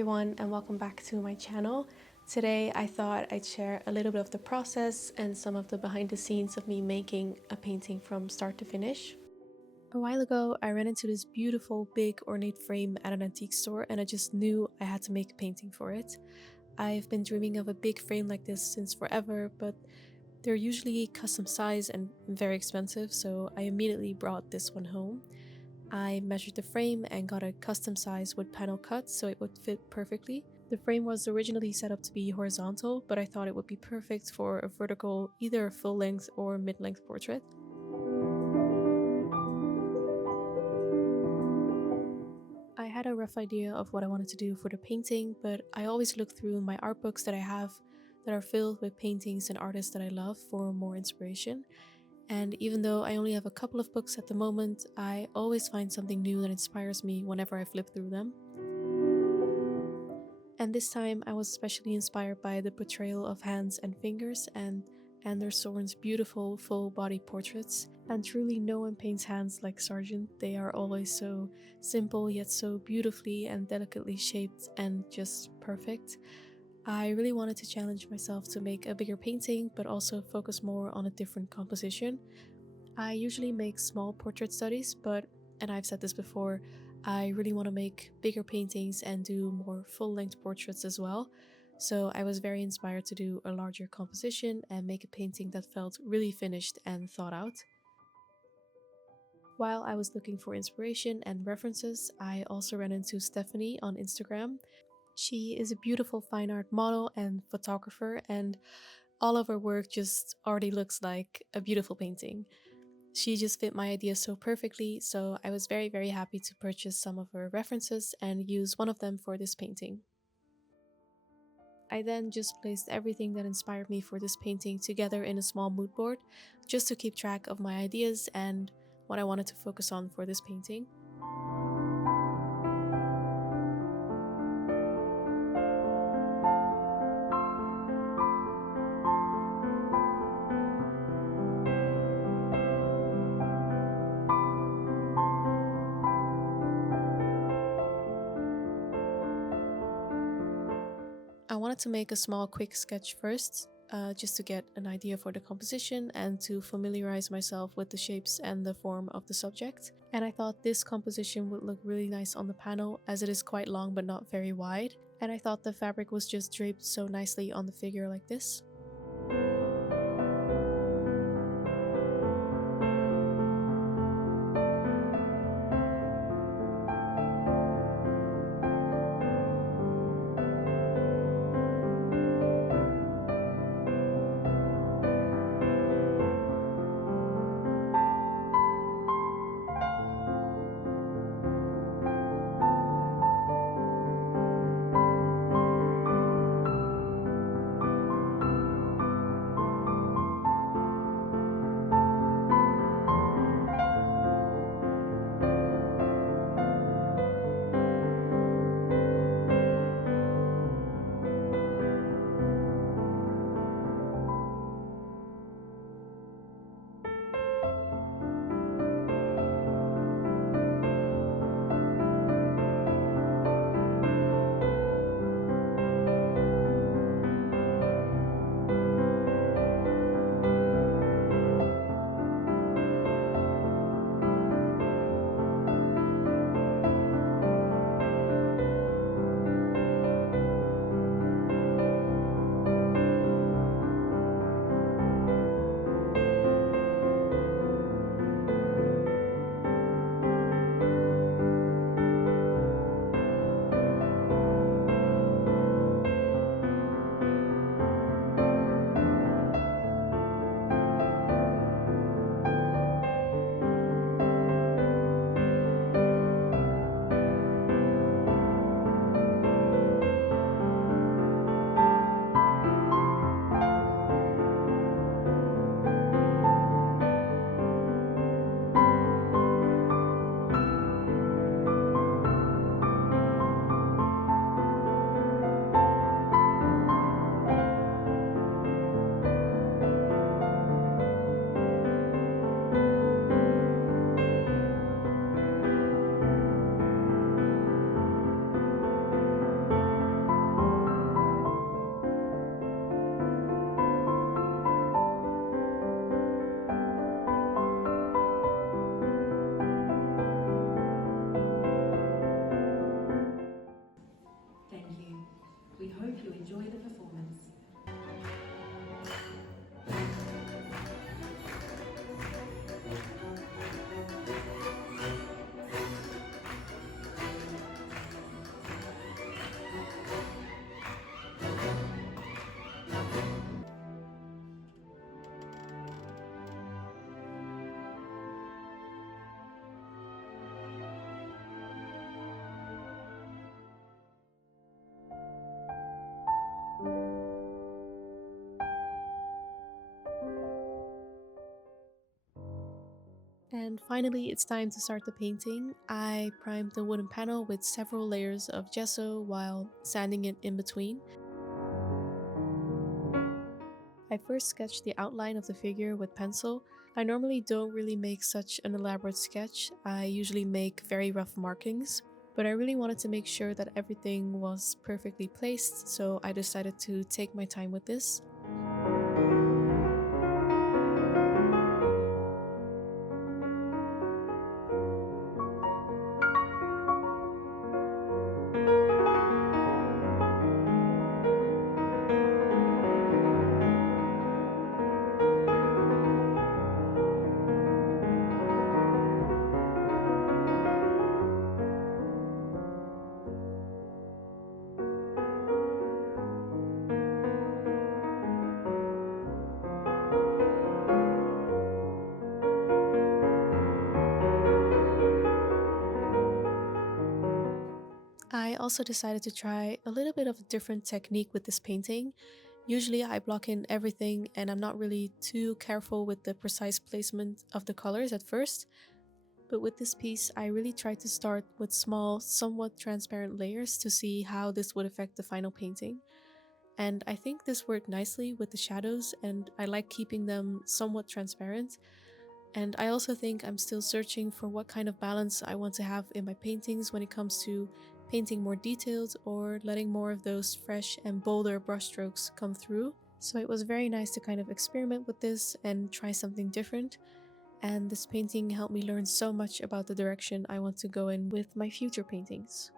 everyone, and welcome back to my channel. Today I thought I'd share a little bit of the process and some of the behind the scenes of me making a painting from start to finish. A while ago I ran into this beautiful big ornate frame at an antique store and I just knew I had to make a painting for it. I've been dreaming of a big frame like this since forever, but they're usually custom size and very expensive, so I immediately brought this one home. I measured the frame and got a custom size wood panel cut so it would fit perfectly. The frame was originally set up to be horizontal, but I thought it would be perfect for a vertical, either full length or mid length portrait. I had a rough idea of what I wanted to do for the painting, but I always look through my art books that I have that are filled with paintings and artists that I love for more inspiration. And even though I only have a couple of books at the moment, I always find something new that inspires me whenever I flip through them. And this time I was especially inspired by the portrayal of hands and fingers and Anders Soren's beautiful full body portraits. And truly no one paints hands like Sargent. They are always so simple yet so beautifully and delicately shaped and just perfect. I really wanted to challenge myself to make a bigger painting but also focus more on a different composition. I usually make small portrait studies, but, and I've said this before, I really want to make bigger paintings and do more full-length portraits as well. So I was very inspired to do a larger composition and make a painting that felt really finished and thought out. While I was looking for inspiration and references, I also ran into Stephanie on Instagram. She is a beautiful fine art model and photographer, and all of her work just already looks like a beautiful painting. She just fit my idea so perfectly, so I was very happy to purchase some of her references and use one of them for this painting. I then just placed everything that inspired me for this painting together in a small mood board, just to keep track of my ideas and what I wanted to focus on for this painting. I wanted to make a small quick sketch first, just to get an idea for the composition and to familiarize myself with the shapes and the form of the subject. And I thought this composition would look really nice on the panel as it is quite long but not very wide. And I thought the fabric was just draped so nicely on the figure like this. enjoy the performance. And finally, it's time to start the painting. I primed the wooden panel with several layers of gesso while sanding it in between. I first sketched the outline of the figure with pencil. I normally don't really make such an elaborate sketch, I usually make very rough markings, but I really wanted to make sure that everything was perfectly placed, so I decided to take my time with this. I also decided to try a little bit of a different technique with this painting. Usually I block in everything and I'm not really too careful with the precise placement of the colors at first, but with this piece I really tried to start with small, somewhat transparent layers to see how this would affect the final painting. And I think this worked nicely with the shadows and I like keeping them somewhat transparent. And I also think I'm still searching for what kind of balance I want to have in my paintings when it comes to painting more detailed or letting more of those fresh and bolder brushstrokes come through. So it was very nice to kind of experiment with this and try something different. And this painting helped me learn so much about the direction I want to go in with my future paintings.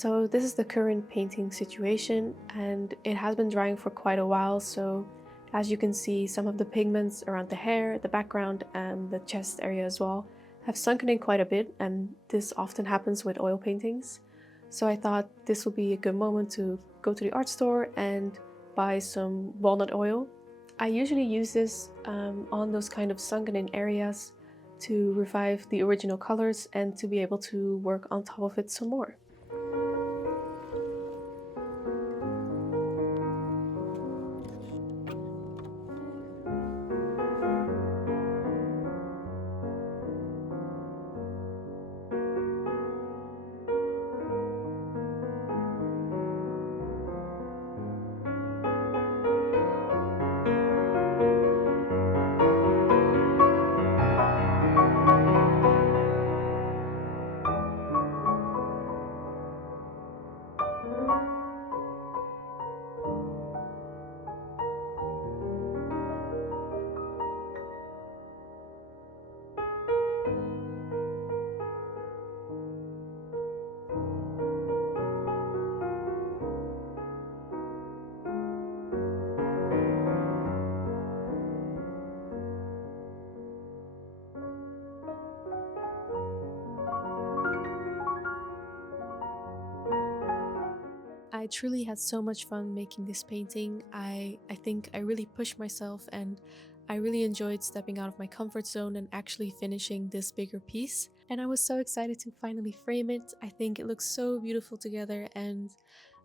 So this is the current painting situation, and it has been drying for quite a while. So as you can see, some of the pigments around the hair, the background, and the chest area as well have sunken in quite a bit, and this often happens with oil paintings. So I thought this would be a good moment to go to the art store and buy some walnut oil. I usually use this on those kind of sunken in areas to revive the original colors and to be able to work on top of it some more. I truly had so much fun making this painting. I think I really pushed myself, and I really enjoyed stepping out of my comfort zone and actually finishing this bigger piece. And I was so excited to finally frame it. I think it looks so beautiful together, and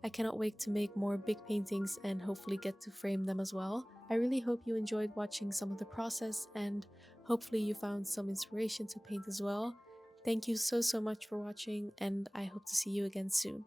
I cannot wait to make more big paintings and hopefully get to frame them as well. I really hope you enjoyed watching some of the process, and hopefully you found some inspiration to paint as well. Thank you so much for watching, and I hope to see you again soon.